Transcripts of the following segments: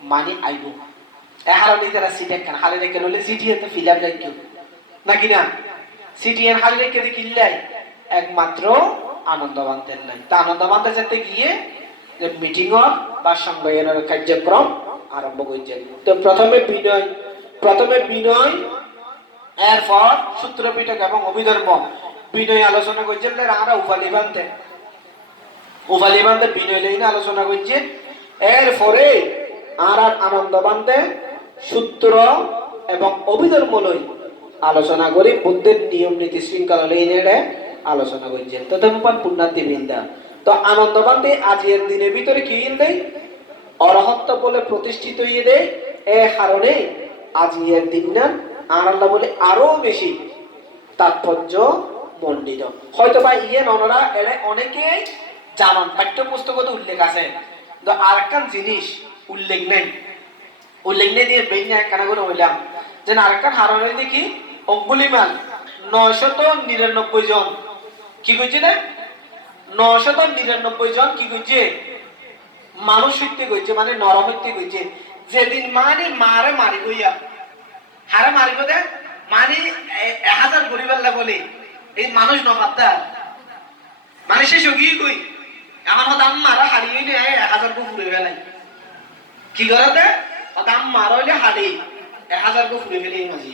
মানে আইব এহারণে তারা সিটে কেন হালে রেখে হলে সিটি এতে ফিলাম রাখি নাকি না সিটি এর হালে রেখে কিল্লাই একমাত্র আনন্দ বানতেন নাই তা আনন্দ বানতে যেতে গিয়ে যে মিটিং বা সংবাদের কার্যক্রম আরম্ভ করছেন তো প্রথমে বিনয় এরপর সূত্র পিটক এবং অভিধর্ম বিনয় আলোচনা করছেন আর উপালি বানতে বিনয় লাইনে আলোচনা করছে এরপরে আর আনন্দ বানতে সূত্র এবং অভিধর্ম লই আলোচনা করি বুদ্ধের নিয়ম নীতি শৃঙ্খলা লাইনে আলোচনা করছেন তো তোমার পুণ্যার্থী বৃন্দা তো আনন্দ বানতে আজকের দিনের ভিতরে কি দেয় অরহত্ব বলে প্রতিষ্ঠিত হয়ে দেয় এ কারণে আজকের দিন না আর আল্লাহ বলে আরো বেশি তাৎপর্য মণ্ডিত হয়তো বা ননরা এরা অনেকেই জানান পাঠ্যপুস্তকতে উল্লেখ আছে কিন্তু আর একটা জিনিস উল্লেখ নেই দিয়ে বেইনা একখানা করে বললাম যে আরেকটা হারণে দেখি অঙ্গুলিমাল 999 জন কি কইছে না 999 জন কি কইছে মানুষ হইতে কইছে মানে নরম হইতে কইছে যেদিন মানে মারে মারি কইয়া হারে মারিব দে মানে 1000 গরিবাল্লা বলে এই মানুষ নবাদা মানে সে সগি কই আমার হদাম মারা হারিয়ে নে 1000 কো ফুরে ফেলাই কি করতে হদাম মারা হইলে হারি 1000 কো ফুরে ফেলে মাঝি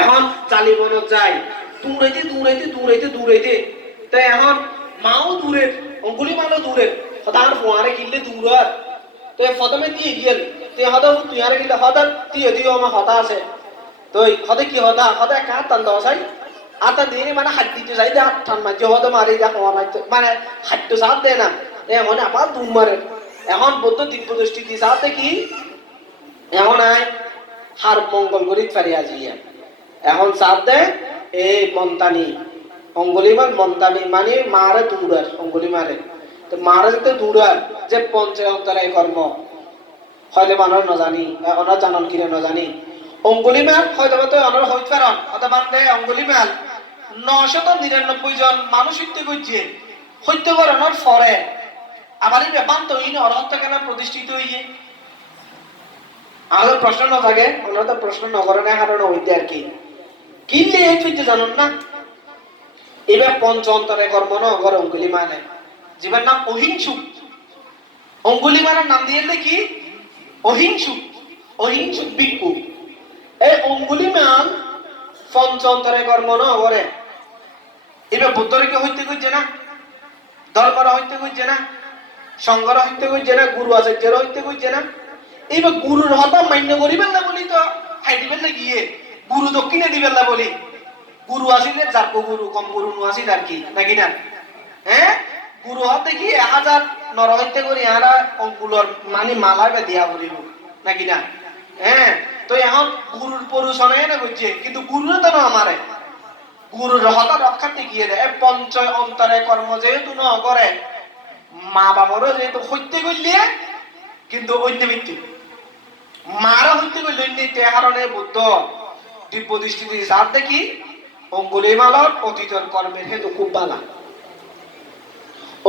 এখন চালিবন যায় দূরাইতে তো এখন মাও দূরের অঙ্গুলি মালও দূরের হদার ফোয়ারে কিনলে দূর আর তো প্রথমে দিয়ে গেল তো হদা তুই আর কিনলে হদা দিও আমার হদা আছে তো হদে কি হদা কার টান দেওয়া চাই আটা দিয়ে মানে হাত দিতে চাই দে হাত টান মারছে হদা মারি যা হওয়া মারছে মানে হাতটো চাপ দেয় না এমন আবার দুম মারে এখন বৌদ্ধ দিব্য দৃষ্টি দিয়ে চাপতে কি এখন আয় হার মঙ্গল গরিব পারি আজি এখন চাপ দে এই মন্তানি অঙ্গুলিমাল মন্তানি মানে মারে দূরার অঙ্গুলি মারে তো মারে যেতে দূরার যে পঞ্চন্তরায় কর্ম হয়তো মানুষ নজানি অনার জানন কিনে নজানি অঙ্গুলিমাল হয়তো তো অনার হইতে পারন অথবা অঙ্গুলিমাল 999 জন মানুষ হইতে করছে হইতে পারনোর ফরে আবার এই ব্যাপার তো ইনি অরহত্য কেন প্রতিষ্ঠিত হইয়ে আমাদের প্রশ্ন না থাকে ওনারা তো প্রশ্ন না করে না কারণ হইতে আর কি কিনলে এই তুই জানুন না এবার পঞ্চন্তরে কর্ম ন করে অঙ্গুলি মানে জীবন নাম অহিংসুক অঙ্গুলি মানের নাম দিয়ে কি অহিংসুক ভিক্ষু এই অঙ্গুলি মান পঞ্চন্তরে কর্ম ন করে এবার বুদ্ধরিকে হইতে কইছে না ধর্মরা হইতে কইছে না সংঘরা হইতে কইছে না গুরু আচার্যের হইতে কইছে না এবার গুরুর হতা মান্য করিবেন না বলি তো খাই দিবেন না গিয়ে গুরু দক্ষিণে দিবেন না বলি গুরু আসিলে যার গুরু কম গুরু আসিল আর কি নাকি না হ্যাঁ গুরু হাতে কি 1000 নরহত্যা করি আরা অঙ্কুলর মানে মালা দিয়া বলিব নাকি না হ্যাঁ তো এখন গুরুর পরুষণে না কইছে কিন্তু গুরুর তো না আমারে গুরুর হতা রক্ষাতে গিয়ে দেয় পঞ্চয় অন্তরে কর্ম যেহেতু ন করে মা বাবারও যেহেতু হইতে করলে কিন্তু ঐন্য মৃত্যু মারা হইতে করলে তে কারণে বুদ্ধ দিব্য দৃষ্টিতে সাথ দেখি অঙ্গুলিমালর অতীতের কর্মের হেতু খুব ভালো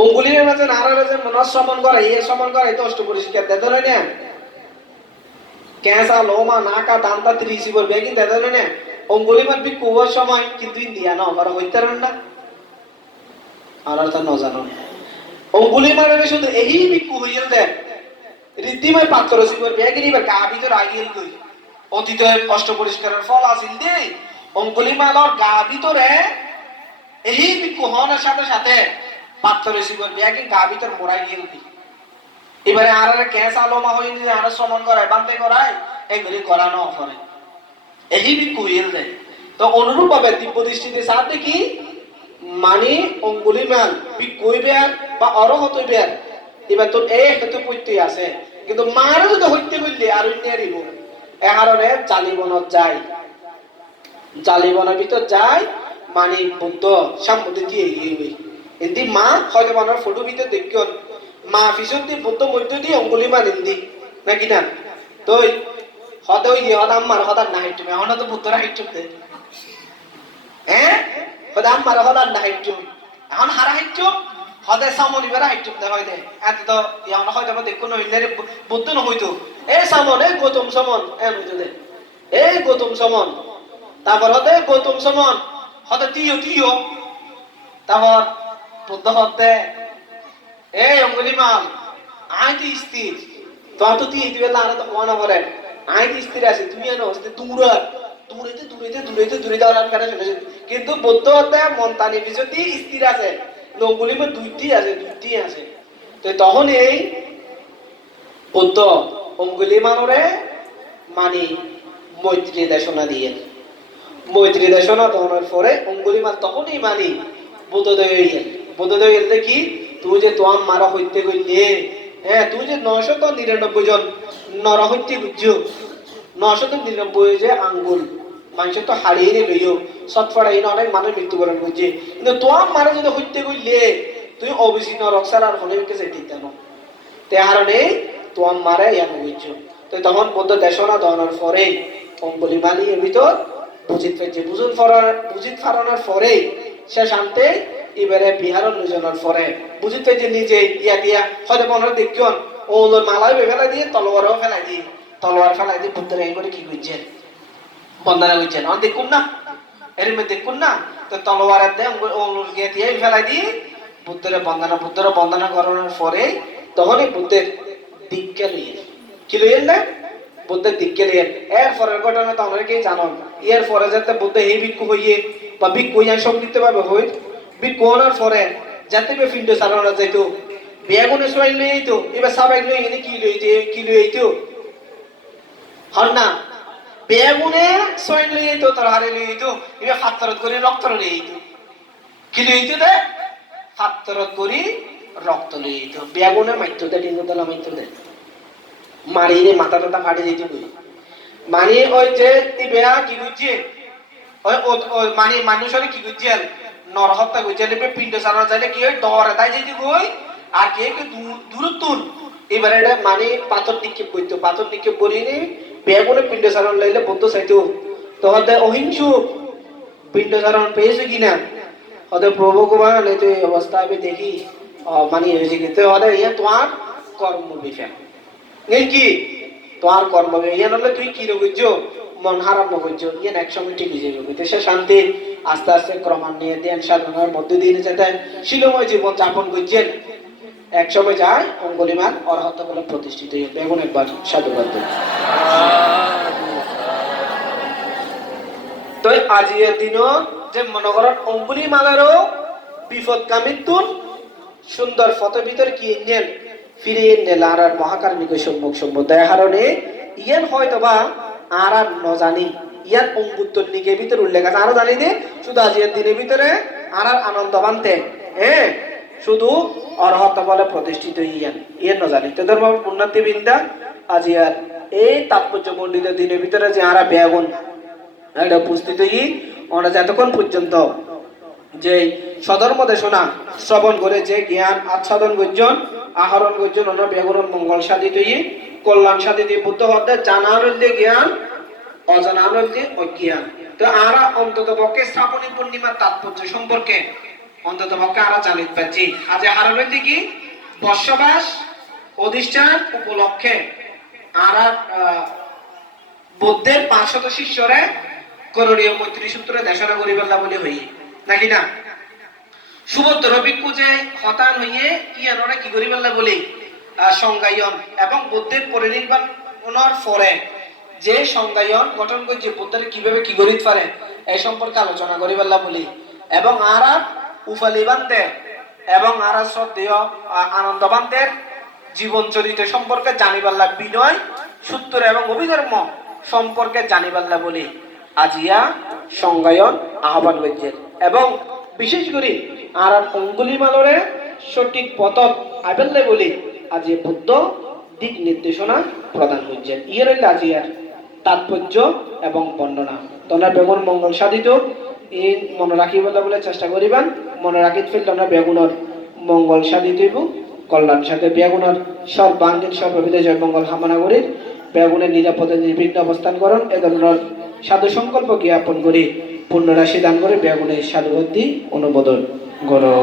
অঙ্গুলির মাঝে নারায়ণ যে মনঃশ্রমণ করে ইয়ে শ্রমণ করে তো অষ্ট পরিষ্কার দেতে না ক্যাঁসা লোমা নাকা দান্তা ত্রিশিবর বেগিন দেতে না অঙ্গুলিমাল বি কুয়ার সময় কিন্তু ইন্ডিয়া না আমরা হইতে না আর তা ন জানো অঙ্গুলিমালের শুধু এই বিক্ষু হইল দেন রীতিময় পাত্র শিবর বেগিনি বা গা ভিতর আগিল কই অতীতের অষ্ট পরিষ্কারের ফল আসিল দে অঙ্গুলিমালর গা ভিতরে এই বিক্ষু হওয়ার সাথে সাথে পাত্র শিবর বেগিন গা ভিতর মোড়াই গিয়ে দি এবারে আর ক্যাঁস আলোমা হইনি আর শ্রমণ করায় বান্তে করায় এগুলি করানো করে এই বিক্ষু হইল দেয় তো অনুরূপ ভাবে দিব্য দৃষ্টিতে সাথে কি মানে অঙ্গুলিমাল বিক্ষুইবে বা অরহত হইবে এবার তোর এই হেতু পৈতে আছে কিন্তু মার যদি হইতে বললে আর নিয়ে এ কারণে জালিবনের ভিতর যায় মানে বুদ্ধ সম্পত্তি দিয়ে এগিয়ে এমনি মা হয়তো মানুষ ফটো ভিতর দেখুন মা পিছন দিয়ে বুদ্ধ মধ্য দিয়ে অঙ্গুলিমাল এমনি নাকি না তো হতে ওই হদ আমার হদার না হাইটুম এখন তো বুদ্ধরা হাইটুম দে হ্যাঁ হদা আমার হদার না হাইটুম এখন হারা হাইটুম হদে সামনি বেড়া হাইটুম দে হয় দে এত তো এখন হয়তো দেখুন বুদ্ধ না হইতো এই সামন এই গৌতম সমন এই গৌতম সমন তারপর হতে গৌতম সমন হতে তিও তারপর বুদ্ধ হতে এই অঙ্গুলিমাল আই তো স্থির তোমার তো তুই দিবে না মনে করেন আই তো স্থির আছে তুমি এনে হচ্ছে দূরে যাওয়ার কারণে চলে কিন্তু বুদ্ধ হতে মন তানি বিজতি স্থির আছে অঙ্গুলিমে দুইটি আছে তো তখন এই বুদ্ধ অঙ্গুলিমালরে মানে মৈত্রী দেশনা দিয়ে মৈত্রী দেশনা দেওয়ার পরে অঙ্গুলিমাল তখনই মানি বোধোদয় এলতে কি তুই যে তোয়াম মারা হইতে গইলে হ্যাঁ তুই যে 999 জন নর হইতে গুজ্জো 999 যে আঙ্গুল মানুষ তো হারিয়ে লইও সৎফাড়াই অনেক মানুষ মৃত্যুবরণ করছে কিন্তু তোয়াম মারা যদি হইতে গইলে তুই অবিচ্ছিন্ন রক্ষার আর হলে যেতে জানো তে হারণে তোয়াম মারা ইয়ান বুঝছো তো তখন বৌদ্ধ দেশনা দেওয়ার পরে অঙ্গুলি মালি এর ভিতর বুঝিত ফারানোর পরে সে শান্তে এবারে বিহারের লুজনের পরে বুঝিত যে নিজে দিয়া হয়তো মনে দেখুন ওলোর মালায় ফেলাই দিয়ে তলোয়ারও ফেলাই দিয়ে বুদ্ধের এই করে কি করছেন বন্দনা করছেন আমার দেখুন না এর মধ্যে দেখুন না তো তলোয়ারের দিয়ে ওলোর গিয়ে দিয়ে ফেলাই দিয়ে বুদ্ধের বন্দনা করানোর পরে তখনই বুদ্ধের দীক্ষা লইয়েন কি লইয়েন না বুদ্ধের দীক্ষা লইয়েন এর পরের ঘটনা তো অনেকেই জানেন এর পরে যাতে বুদ্ধ এই ভিক্ষু হইয়ে বা ভিক্ষু হইয়া সংক্ষিপ্ত ভাবে হই ভিক্ষু হওয়ার পরে যাতে ফিন্ড চালানো যাইতো বেগুনে সোয়াই লই যেত এবার সাবাই লই এনে কি লই যেত হন না বেগুনে সোয়াই লই যেত তার হারে লই যেত এবার হাতরত করে রক্ত লই যেত কি লই যেত দে হাতরত করে রক্ত লই যেত বেগুনে মাইতো দে ডিঙ্গতলা মাইতো দে মারিয়ে মাথা টাথা ফাটে যেত মানে ওই যে বেয়া কি বুঝছে ওই মানে মানুষের কি বুঝছে নরহত্যা করছে পিণ্ড চালানো যাইলে কি হয় ডরে তাই যেতে কই আর কে দূরত্ব এবারে এটা মানে পাথর নিক্ষেপ করি নি বেগুনে পিণ্ড চালানো লাইলে বদ্ধ চাইতো তো হতে অহিংস পিণ্ড চালানো পেয়েছে কিনা হতে প্রভু কুমার এই তো এই অবস্থা আমি দেখি মানে হয়েছে কিন্তু হতে ইয়ে তোমার কর্ম বিষয় কি তোমার কর্ম ইয়ে নলে তুই কি রোগিছ মন হারাম করছো ইয়ে এক সময় ঠিক হয়ে যাবে দেশে শান্তি আস্তে আস্তে ক্রমান্বয়ে ধ্যান সাধনার মধ্যে দিয়ে যেতে শিলময় জীবন যাপন করছেন এক সময় যায় অঙ্গুলিমাল অরহত বলে প্রতিষ্ঠিত হইবে এখন একবার সাধুবাদ তো আজির দিনও যে মনে করেন অঙ্গুলিমালেরও বিপদগামিত্বর সুন্দর ফটো ভিতর কি নেন ফিরিয়ে নেল আর মহাকার্মিক সম্মুখ দেহারণে ইয়ান হয়তোবা আর জানি ইয়ার অঙ্গুত্তর নিকে ভিতরে উল্লেখ আছে আরো জানি দে শুধু আজির দিনের ভিতরে আর আনন্দ বানতে হ্যাঁ শুধু অরহত বলে প্রতিষ্ঠিত ইয়ান জানি তো ধর্ম উন্নতি বিন্দা আজিয়ার এই তাৎপর্য মণ্ডিত দিনের ভিতরে যে আর বেগুন এটা উপস্থিত ওরা যতক্ষণ পর্যন্ত যে সধর্ম দেশনা শ্রবণ করে যে জ্ঞান আচ্ছাদন গর্জন আহরণ গর্জন অন্য বেগুন মঙ্গল সাধিত কল্যাণ সাধিত বুদ্ধ হতে জানার যে জ্ঞান অজানার যে অজ্ঞান তো আরা অন্তত পক্ষে শ্রাবণী পূর্ণিমার তাৎপর্য সম্পর্কে অন্তত পক্ষে আরা জানিতে পারছি আজ হারণের দিকে বর্ষবাস অধিষ্ঠান উপলক্ষে আরা বুদ্ধের 500 শিষ্যরে করণীয় মৈত্রী সূত্রে দেশনা করিবার বলে হই নাকি না সুভদ্র ভিক্ষু যে হতান হইয়ে ইয়ানরা কি করিবার বলে সংজ্ঞায়ন এবং বুদ্ধের পরিনির্বাণের পরে যে সংজ্ঞায়ন গঠন করছে বুদ্ধের কিভাবে কি করিতে পারে এই সম্পর্কে আলোচনা করিবার বলি এবং আরা উফালিবান্তে এবং আরা শ্রদ্ধেয় আনন্দবান্তের জীবন চরিত্র সম্পর্কে জানিবার বিনয় সূত্র এবং অভিধর্ম সম্পর্কে জানিবার বলি আজিয়া সংজ্ঞায়ন আহ্বান করছেন এবং বিশেষ করে আর অঙ্গুলিমালরে সঠিক পথ আবেলে বলি আজি বুদ্ধ দিক নির্দেশনা প্রদান করছেন ইয়ের আজিয়ার তাৎপর্য এবং বর্ণনা তোমরা বেগুন মঙ্গল সাধিত এই মনে রাখিবার বলে চেষ্টা করিবেন মনে রাখিত ফেললে আমরা বেগুনের মঙ্গল সাধিত হইব কল্যাণ সাথে বেগুনের সর্বাঙ্গীন সর্ববিধে জয় মঙ্গল কামনা করি বেগুনের নিরাপদে নির্বিঘ্ন অবস্থান করুন এ ধরনের সাধু সংকল্প জ্ঞাপন করে পুণ্যরাশি দান করে বেগুনের সাধুবদ্ধি অনুমোদন করো।